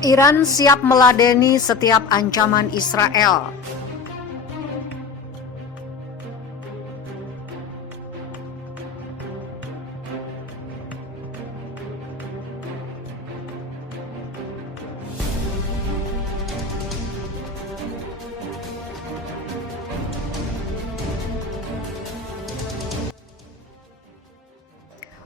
Iran siap meladeni setiap ancaman Israel.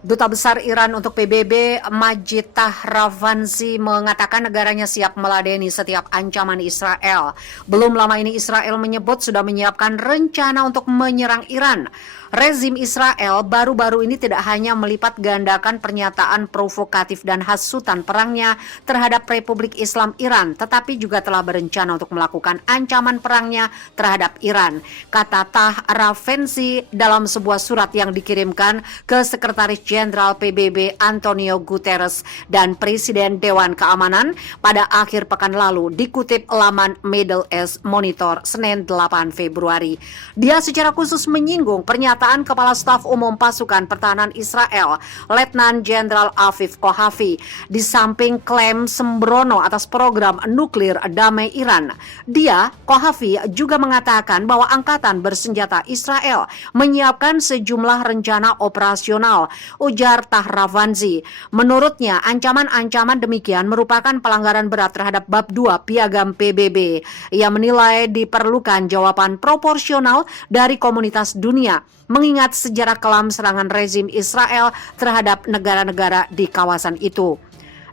Duta Besar Iran untuk PBB Majid Tahravanzi mengatakan negaranya siap meladeni setiap ancaman Israel. Belum lama ini Israel menyebut sudah menyiapkan rencana untuk menyerang Iran. Rezim Israel baru-baru ini tidak hanya melipat gandakan pernyataan provokatif dan hasutan perangnya terhadap Republik Islam Iran, tetapi juga telah berencana untuk melakukan ancaman perangnya terhadap Iran, kata Tahravanzi dalam sebuah surat yang dikirimkan ke Sekretaris Jenderal PBB Antonio Guterres dan Presiden Dewan Keamanan pada akhir pekan lalu, dikutip laman Middle East Monitor Senin 8 Februari. Dia secara khusus menyinggung pernyataan Kepala Staf Umum Pasukan Pertahanan Israel, Letnan Jenderal Afif Kohafi, di samping klaim sembrono atas program nuklir damai Iran. Dia, Kohafi, juga mengatakan bahwa Angkatan Bersenjata Israel menyiapkan sejumlah rencana operasional, ujar Tahravanzi. Menurutnya, ancaman-ancaman demikian merupakan pelanggaran berat terhadap Bab 2 Piagam PBB. Ia menilai diperlukan jawaban proporsional dari komunitas dunia, mengingat sejarah kelam serangan rezim Israel terhadap negara-negara di kawasan itu.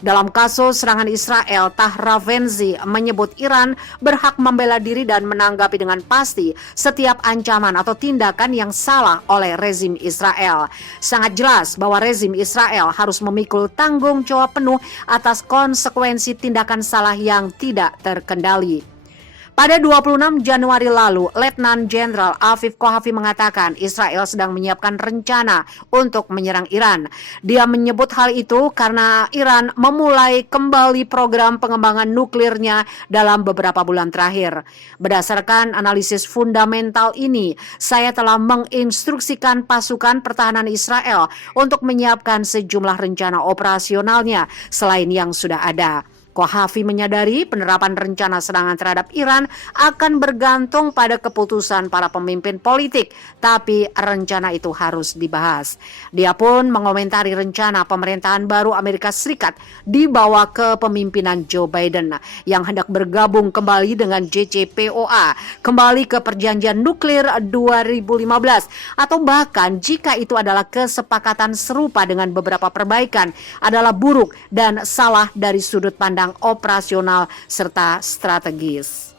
Dalam kasus serangan Israel, Tahravanzi menyebut Iran berhak membela diri dan menanggapi dengan pasti setiap ancaman atau tindakan yang salah oleh rezim Israel. Sangat jelas bahwa rezim Israel harus memikul tanggung jawab penuh atas konsekuensi tindakan salah yang tidak terkendali. Pada 26 Januari lalu, Letnan Jenderal Afif Kohafi mengatakan Israel sedang menyiapkan rencana untuk menyerang Iran. Dia menyebut hal itu karena Iran memulai kembali program pengembangan nuklirnya dalam beberapa bulan terakhir. Berdasarkan analisis fundamental ini, saya telah menginstruksikan pasukan pertahanan Israel untuk menyiapkan sejumlah rencana operasionalnya selain yang sudah ada. Kohafi menyadari penerapan rencana serangan terhadap Iran akan bergantung pada keputusan para pemimpin politik, tapi rencana itu harus dibahas. Dia pun mengomentari rencana pemerintahan baru Amerika Serikat di bawah kepemimpinan Joe Biden yang hendak bergabung kembali dengan JCPOA, kembali ke perjanjian nuklir 2015, atau bahkan jika itu adalah kesepakatan serupa dengan beberapa perbaikan adalah buruk dan salah dari sudut pandang operasional serta strategis.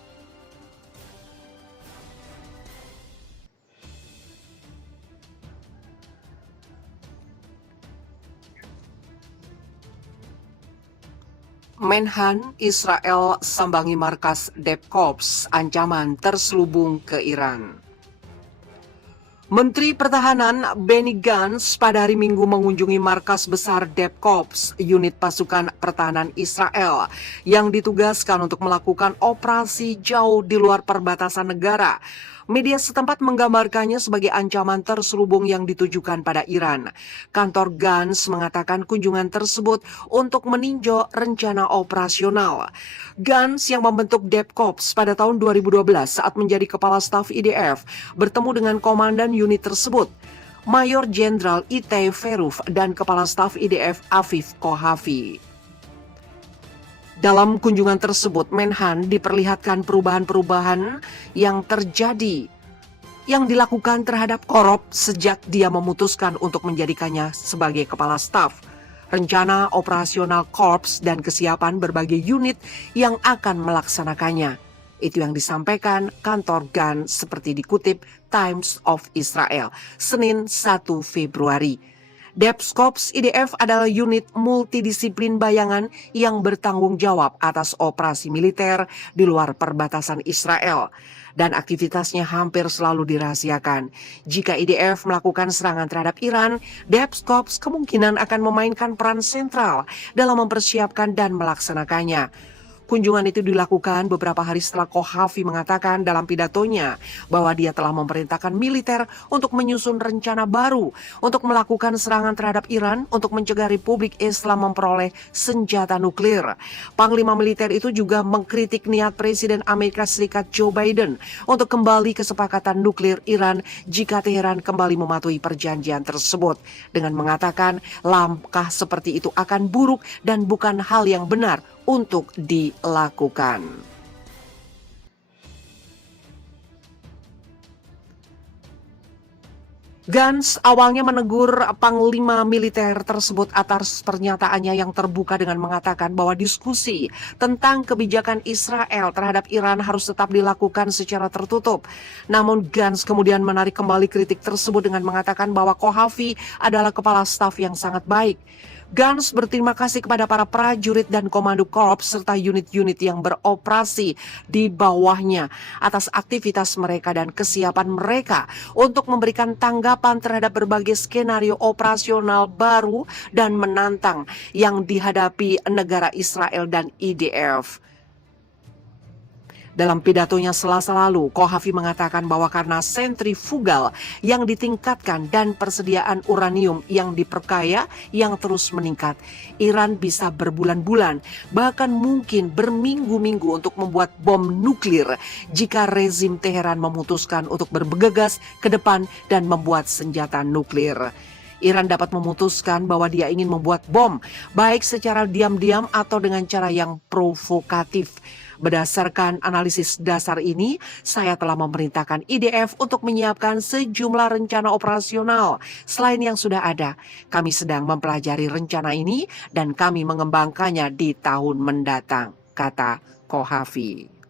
Menhan Israel sambangi markas DevCops, ancaman terselubung ke Iran. Menteri Pertahanan Benny Gantz pada hari Minggu mengunjungi markas besar DevCops, unit pasukan pertahanan Israel, yang ditugaskan untuk melakukan operasi jauh di luar perbatasan negara. Media setempat menggambarkannya sebagai ancaman terselubung yang ditujukan pada Iran. Kantor Gantz mengatakan kunjungan tersebut untuk meninjau rencana operasional. Gantz yang membentuk DevCops pada tahun 2012 saat menjadi Kepala Staf IDF bertemu dengan komandan unit tersebut, Mayor Jenderal Itay Feruf, dan Kepala Staf IDF Afif Kohafi. Dalam kunjungan tersebut, Menhan diperlihatkan perubahan-perubahan yang terjadi yang dilakukan terhadap Korop sejak dia memutuskan untuk menjadikannya sebagai kepala staf, rencana operasional Korps, dan kesiapan berbagai unit yang akan melaksanakannya. Itu yang disampaikan kantor Gantz seperti dikutip Times of Israel, Senin 1 Februari. DevCops IDF adalah unit multidisiplin bayangan yang bertanggung jawab atas operasi militer di luar perbatasan Israel, dan aktivitasnya hampir selalu dirahasiakan. Jika IDF melakukan serangan terhadap Iran, DevCops kemungkinan akan memainkan peran sentral dalam mempersiapkan dan melaksanakannya. Kunjungan itu dilakukan beberapa hari setelah Kohafi mengatakan dalam pidatonya bahwa dia telah memerintahkan militer untuk menyusun rencana baru untuk melakukan serangan terhadap Iran untuk mencegah Republik Islam memperoleh senjata nuklir. Panglima militer itu juga mengkritik niat Presiden Amerika Serikat Joe Biden untuk kembali ke kesepakatan nuklir Iran jika Teheran kembali mematuhi perjanjian tersebut dengan mengatakan langkah seperti itu akan buruk dan bukan hal yang benar untuk dilakukan. Gantz awalnya menegur panglima militer tersebut atas pernyataannya yang terbuka dengan mengatakan bahwa diskusi tentang kebijakan Israel terhadap Iran harus tetap dilakukan secara tertutup. Namun Gantz kemudian menarik kembali kritik tersebut dengan mengatakan bahwa Kohafi adalah kepala staf yang sangat baik. Gantz berterima kasih kepada para prajurit dan komando korps serta unit-unit yang beroperasi di bawahnya atas aktivitas mereka dan kesiapan mereka untuk memberikan tanggapan terhadap berbagai skenario operasional baru dan menantang yang dihadapi negara Israel dan IDF. Dalam pidatonya Selasa lalu, Kohafi mengatakan bahwa karena sentrifugal yang ditingkatkan dan persediaan uranium yang diperkaya yang terus meningkat, Iran bisa berbulan-bulan, bahkan mungkin berminggu-minggu untuk membuat bom nuklir jika rezim Teheran memutuskan untuk bergegas ke depan dan membuat senjata nuklir. Iran dapat memutuskan bahwa dia ingin membuat bom, baik secara diam-diam atau dengan cara yang provokatif. Berdasarkan analisis dasar ini, saya telah memerintahkan IDF untuk menyiapkan sejumlah rencana operasional. Selain yang sudah ada, kami sedang mempelajari rencana ini dan kami mengembangkannya di tahun mendatang, kata Kohafi.